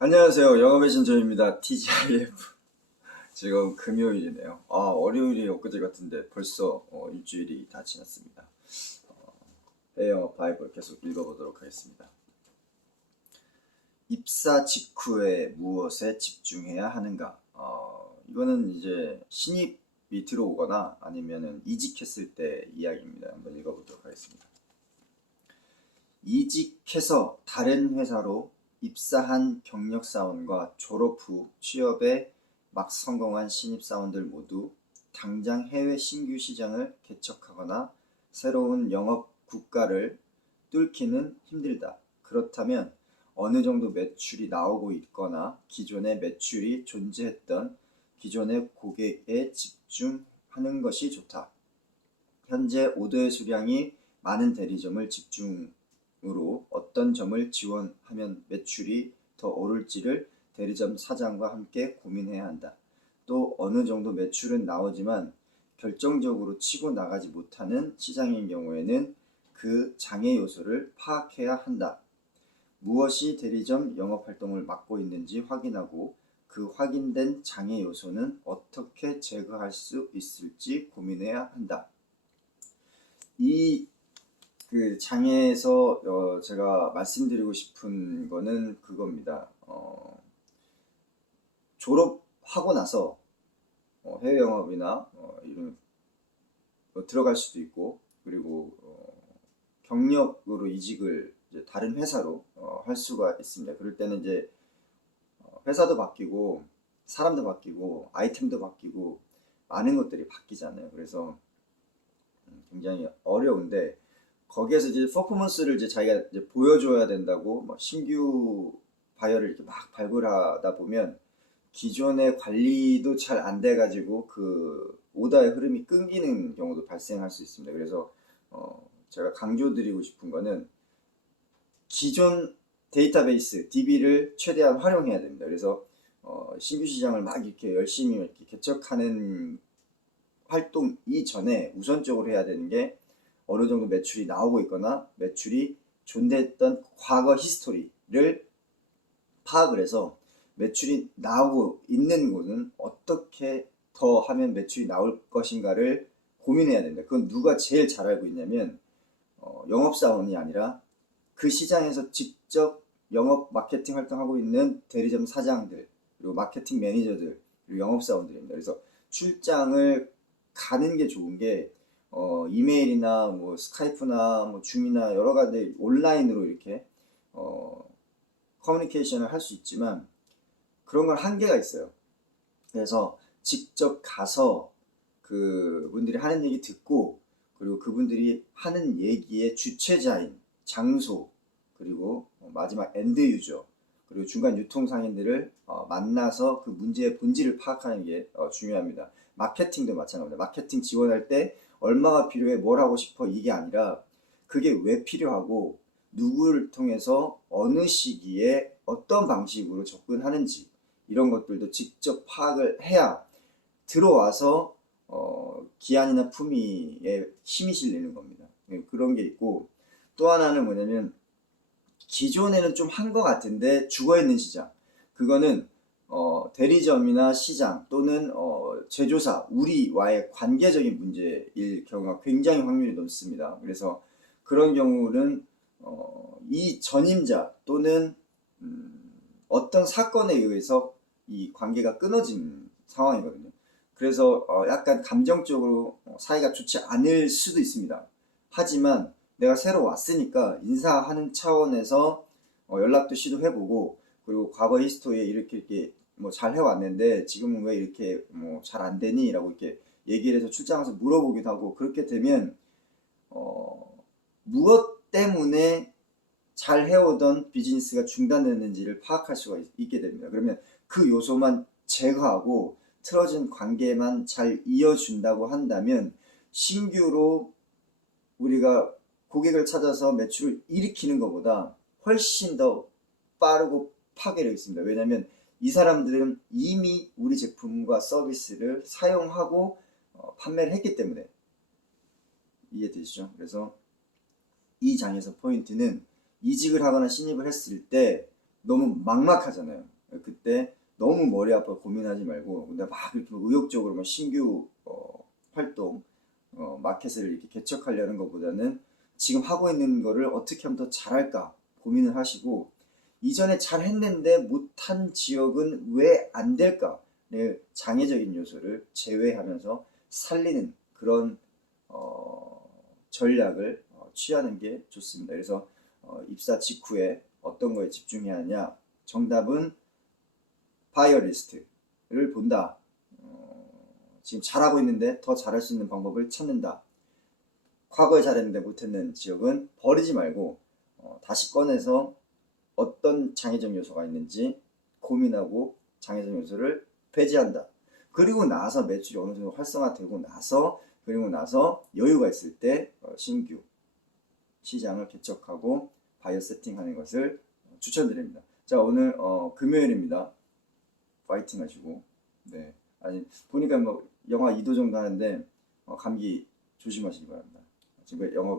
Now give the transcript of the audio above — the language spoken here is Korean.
안녕하세요. 영업의 신조입니다. TGIF. 지금 금요일이네요. 월요일이 엊그제 같은데 벌써 일주일이 다 지났습니다. 에어 바이블 계속 읽어보도록 하겠습니다. 입사 직후에 무엇에 집중해야 하는가? 이거는 이제 신입이 들어오거나 아니면은 이직했을 때 이야기입니다. 한번 읽어보도록 하겠습니다. 이직해서 다른 회사로 입사한 경력사원과 졸업 후 취업에 막 성공한 신입사원들 모두 당장 해외 신규 시장을 개척하거나 새로운 영업 국가를 뚫기는 힘들다. 그렇다면 어느 정도 매출이 나오고 있거나 기존의 매출이 존재했던 기존의 고객에 집중하는 것이 좋다. 현재 오더의 수량이 많은 대리점을 집중으로 어떤 점을 지원하면 매출이 더 오를지를 대리점 사장과 함께 고민해야 한다. 또 어느 정도 매출은 나오지만 결정적으로 치고 나가지 못하는 시장인 경우에는 그 장애 요소를 파악해야 한다. 무엇이 대리점 영업활동을 막고 있는지 확인하고 그 확인된 장애 요소는 어떻게 제거할 수 있을지 고민해야 한다. 이 장에서 제가 말씀드리고 싶은 거는 그겁니다. 졸업하고 나서 해외 영업이나 이런 들어갈 수도 있고, 그리고 경력으로 이직을 이제 다른 회사로 할 수가 있습니다. 그럴 때는 이제 회사도 바뀌고 사람도 바뀌고 아이템도 바뀌고 많은 것들이 바뀌잖아요. 그래서 굉장히 어려운데, 거기에서 이제 퍼포먼스를 이제 자기가 이제 보여줘야 된다고 신규 바이어를 이렇게 막 발굴하다 보면 기존의 관리도 잘 안 돼가지고 그 오다의 흐름이 끊기는 경우도 발생할 수 있습니다. 그래서 제가 강조드리고 싶은 거는 기존 데이터베이스 DB를 최대한 활용해야 됩니다. 그래서 신규 시장을 막 이렇게 열심히 이렇게 개척하는 활동 이전에 우선적으로 해야 되는 게 어느 정도 매출이 나오고 있거나 매출이 존재했던 과거 히스토리를 파악을 해서 매출이 나오고 있는 곳은 어떻게 더 하면 매출이 나올 것인가를 고민해야 된다. 그건 누가 제일 잘 알고 있냐면 영업사원이 아니라 그 시장에서 직접 영업 마케팅 활동하고 있는 대리점 사장들, 그리고 마케팅 매니저들, 그리고 영업사원들입니다. 그래서 출장을 가는 게 좋은 게 이메일이나 뭐 스카이프나 뭐 줌이나 여러 가지 온라인으로 이렇게 커뮤니케이션을 할 수 있지만 그런 건 한계가 있어요. 그래서 직접 가서 그분들이 하는 얘기 듣고, 그리고 그분들이 하는 얘기의 주체자인 장소, 그리고 마지막 엔드 유저, 그리고 중간 유통상인들을 만나서 그 문제의 본질을 파악하는 게 중요합니다. 마케팅도 마찬가지입니다. 마케팅 지원할 때 얼마가 필요해, 뭘 하고 싶어, 이게 아니라 그게 왜 필요하고 누구를 통해서 어느 시기에 어떤 방식으로 접근하는지, 이런 것들도 직접 파악을 해야 들어와서 기한이나 품위에 힘이 실리는 겁니다. 그런 게 있고, 또 하나는 뭐냐면 기존에는 좀 한 것 같은데 죽어있는 시장, 그거는 대리점이나 시장 또는 제조사, 우리와의 관계적인 문제일 경우가 굉장히 확률이 높습니다. 그래서 그런 경우는 이 전임자 또는 어떤 사건에 의해서 이 관계가 끊어진 상황이거든요. 그래서 약간 감정적으로 사이가 좋지 않을 수도 있습니다. 하지만 내가 새로 왔으니까 인사하는 차원에서 연락도 시도해보고, 그리고 과거 히스토리에 이렇게 뭐 잘 해왔는데 지금은 왜 이렇게 뭐 잘 안 되니? 라고 이렇게 얘기를 해서 출장에서 물어보기도 하고, 그렇게 되면 무엇 때문에 잘 해오던 비즈니스가 중단됐는지를 파악할 수가 있게 됩니다. 그러면 그 요소만 제거하고 틀어진 관계만 잘 이어준다고 한다면 신규로 우리가 고객을 찾아서 매출을 일으키는 것보다 훨씬 더 빠르고 파괴력 있습니다. 왜냐하면 이 사람들은 이미 우리 제품과 서비스를 사용하고 판매를 했기 때문에. 이해되시죠? 그래서 이 장에서 포인트는 이직을 하거나 신입을 했을 때 너무 막막하잖아요. 그때 너무 머리 아파 고민하지 말고 근데 막 이렇게 의욕적으로 막 신규 활동 마켓을 이렇게 개척하려는 것보다는 지금 하고 있는 거를 어떻게 하면 더 잘할까 고민을 하시고 이전에 잘했는데 못한 지역은 왜 안 될까를 장애적인 요소를 제외하면서 살리는 그런 전략을 취하는 게 좋습니다. 그래서 입사 직후에 어떤 거에 집중해야 하냐? 정답은 바이어리스트를 본다. 지금 잘하고 있는데 더 잘할 수 있는 방법을 찾는다. 과거에 잘했는데 못했는 지역은 버리지 말고 다시 꺼내서 어떤 장애적 요소가 있는지 고민하고 장애적 요소를 배제한다. 그리고 나서 매출이 어느 정도 활성화되고 나서 그리고 나서 여유가 있을 때 신규 시장을 개척하고 바이어 세팅하는 것을 추천드립니다. 자, 오늘 금요일입니다. 파이팅 하시고 네. 아니 보니까 뭐 영하 2도 정도 하는데 감기 조심하시기 바랍니다. 지금 영업